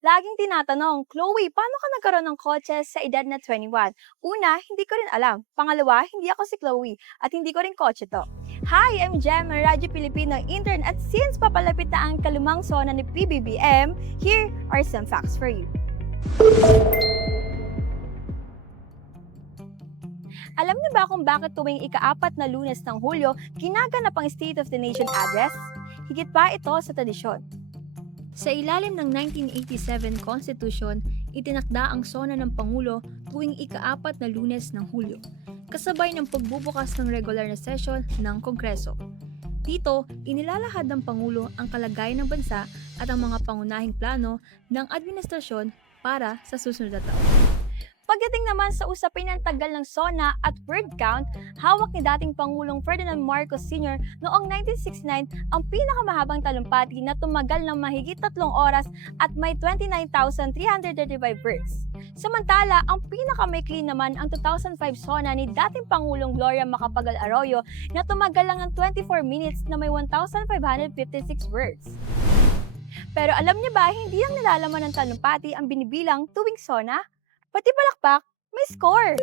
Laging tinatanong, Chloe, paano ka nagkaroon ng kotse sa edad na 21? Una, hindi ko rin alam. Pangalawa, hindi ako si Chloe at hindi ko rin kotse to. Hi, I'm Jem, ang Radyo Pilipino intern at since papalapit na ang kalumang sona ni PBBM, here are some facts for you. Alam niyo ba kung bakit tuwing ika-4 na Lunes ng Hulyo, ginaganap ang State of the Nation Address? Higit pa ito sa tradisyon. Sa ilalim ng 1987 Constitution, itinakda ang sona ng Pangulo tuwing ika-4 na Lunes ng Hulyo, kasabay ng pagbubukas ng regular na session ng Kongreso. Dito, inilalahad ng Pangulo ang kalagayan ng bansa at ang mga pangunahing plano ng administrasyon para sa susunod na taon. Pagdating naman sa usapin ng tagal ng SONA at word count, hawak ni dating Pangulong Ferdinand Marcos Sr. noong 1969 ang pinakamahabang talumpati na tumagal ng mahigit 3 oras at may 29,335 words. Samantala, ang pinakamaikli naman ang 2005 SONA ni dating Pangulong Gloria Macapagal Arroyo na tumagal lang ng 24 minutes na may 1,556 words. Pero alam niyo ba, hindi lang nilalaman ng talumpati ang binibilang tuwing SONA? Pati palakpak, may score!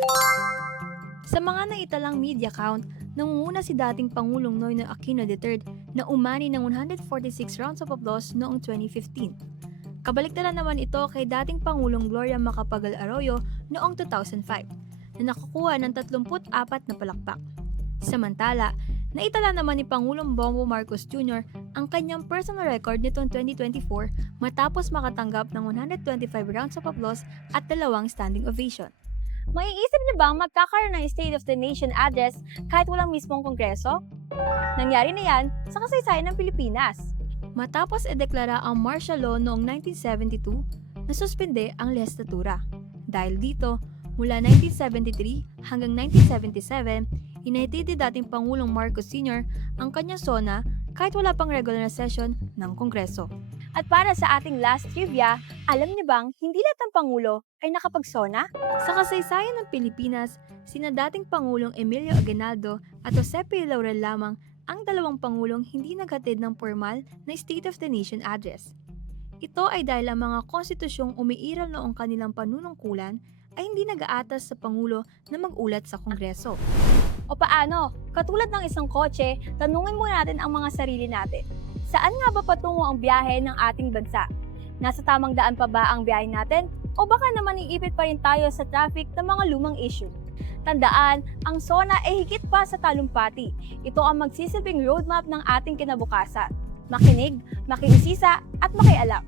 Sa mga naitalang media count, nangunguna si dating Pangulong Noynoy Aquino III na umani ng 146 rounds of applause noong 2015. Kabaliktaran naman ito kay dating Pangulong Gloria Macapagal Arroyo noong 2005 na nakakuha ng 34 na palakpak. Samantala, naitala naman ni Pangulong Bongbong Marcos Jr. ang kanyang personal record nitong 2024 matapos makatanggap ng 125 rounds of applause at 2 standing ovation. Maiisip niyo bang magkakaroon ng State of the Nation Address kahit walang mismong kongreso? Nangyari na yan sa kasaysayan ng Pilipinas. Matapos ideklara ang martial law noong 1972, nasuspende ang lehislatura. Dahil dito, mula 1973 hanggang 1977, inahitid dating Pangulong Marcos Sr. ang kanyang SONA kahit wala pang regular na session ng Kongreso. At para sa ating last trivia, alam niyo bang hindi lahat ng Pangulo ay nakapag-SONA? Sa kasaysayan ng Pilipinas, sina dating Pangulong Emilio Aguinaldo at Jose P. Laurel lamang ang dalawang Pangulong hindi naghatid ng formal na State of the Nation Address. Ito ay dahil ang mga konstitusyong umiiral noong kanilang panunungkulan ay hindi nag-aatas sa Pangulo na mag-ulat sa Kongreso. O paano? Katulad ng isang kotse, tanungin muna natin ang mga sarili natin. Saan nga ba patungo ang biyahe ng ating bansa? Nasa tamang daan pa ba ang biyahe natin? O baka naman iipit pa rin tayo sa traffic ng mga lumang issue? Tandaan, ang SONA ay higit pa sa talumpati. Ito ang magsisilbing roadmap ng ating kinabukasan. Makinig, makiusisa, at makialam.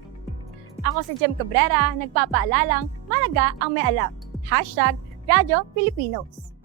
Ako si Jem Cabrera, nagpapaalalang, malaga ang may alam. #Radyo Pilipinos.